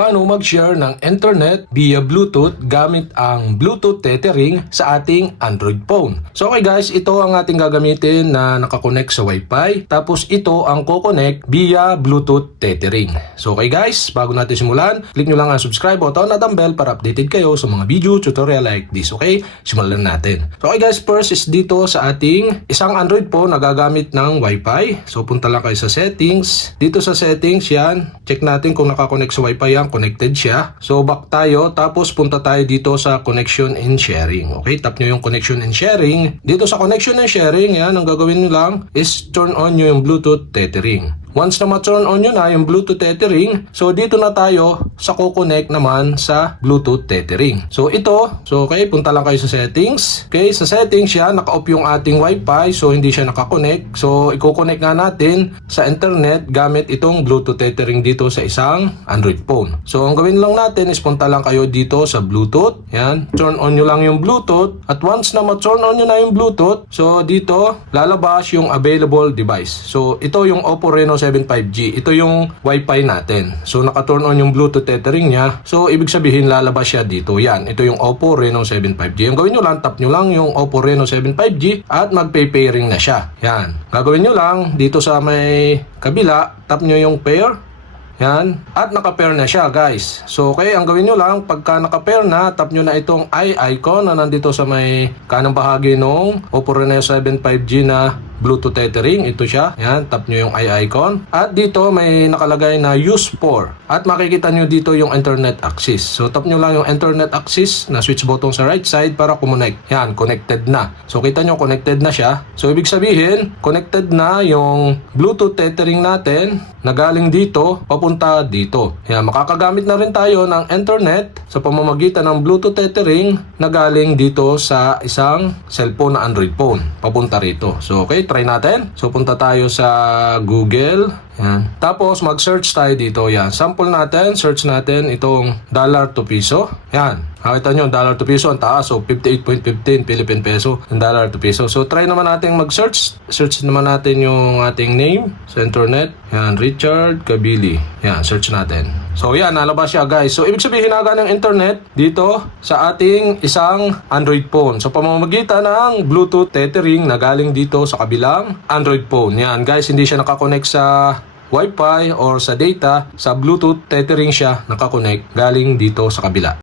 paano mag-share ng internet via Bluetooth gamit ang Bluetooth tethering sa ating Android phone. So okay guys, ito ang ating gagamitin na nakakonect sa Wi-Fi. Tapos ito ang kukonect via Bluetooth tethering. So okay guys, bago natin simulan, click nyo lang ang subscribe button at ang bell para updated kayo sa mga video tutorial like this. Okay, simulan natin. So okay guys, first is dito sa ating isang Android phone na gagamit ng Wi-Fi. So punta lang kayo sa settings. Dito sa settings yan, check natin kung nakakonect sa Wi-Fi yan, connected siya. So back tayo, tapos punta tayo dito sa connection and sharing. Okay, tap nyo yung connection and sharing. Dito sa connection and sharing, yan, ang gagawin nyo lang is turn on nyo yung Bluetooth tethering. Once na ma-turn on nyo na yung Bluetooth tethering, so dito na tayo sa kukonect naman sa Bluetooth tethering. So ito, so okay, punta lang kayo sa settings. Okay, sa settings yan, naka-off yung ating Wi-Fi, so hindi siya nakakonect. So i-connect nga natin sa internet gamit itong Bluetooth tethering dito sa isang Android phone. So ang gawin lang natin is punta lang kayo dito sa Bluetooth. Yan, turn on nyo lang yung Bluetooth. At once na ma-turn on nyo na yung Bluetooth, so dito lalabas yung available device. So ito yung Oppo Reno 7 5G. Ito yung Wi-Fi natin. So naka-turn on yung Bluetooth tethering niya. So ibig sabihin lalabas siya dito. Yan, ito yung Oppo Reno 7 5G. Ang gawin nyo lang, tap nyo lang yung Oppo Reno 7 5G at mag-pairing na siya. Yan. Gagawin nyo lang dito sa may kabila, tap nyo yung pair. Yan. At naka-pair na siya guys. So okay, ang gawin nyo lang, pagka naka-pair na, tap nyo na itong icon na nandito sa may kanang bahagi ng Oppo Reno 7 5G na Bluetooth tethering. Ito siya. Yan, tap nyo yung icon. At dito may nakalagay na use for. At makikita nyo dito yung internet access. So tap nyo lang yung internet access na switch button sa right side para kumonect. Yan, connected na. So kita nyo, connected na siya. So ibig sabihin, connected na yung Bluetooth tethering natin na galing dito papunta dito. Yan, makakagamit na rin tayo ng internet sa pamamagitan ng Bluetooth tethering na galing dito sa isang cellphone na Android phone papunta rito. So okay, try natin. So punta tayo sa Google. Yan. Tapos mag-search tayo dito. Yan. Sample natin, search natin itong dollar to piso. Yan. Nakita nyo, dollar to piso ang taas. So 58.15 Philippine peso ang dollar to piso. So try naman natin mag-search. Search naman natin yung ating name sa internet. Yan, Richard Kabili. Yan, search natin. So yan, nalabas siya guys. So ibig sabihin naga ng internet dito sa ating isang Android phone. So pamamagitan ng Bluetooth tethering na galing dito sa kabilang Android phone. Yan guys, hindi siya nakakonect sa Wi-Fi or sa data. Sa Bluetooth tethering siya nakakonect galing dito sa kabila.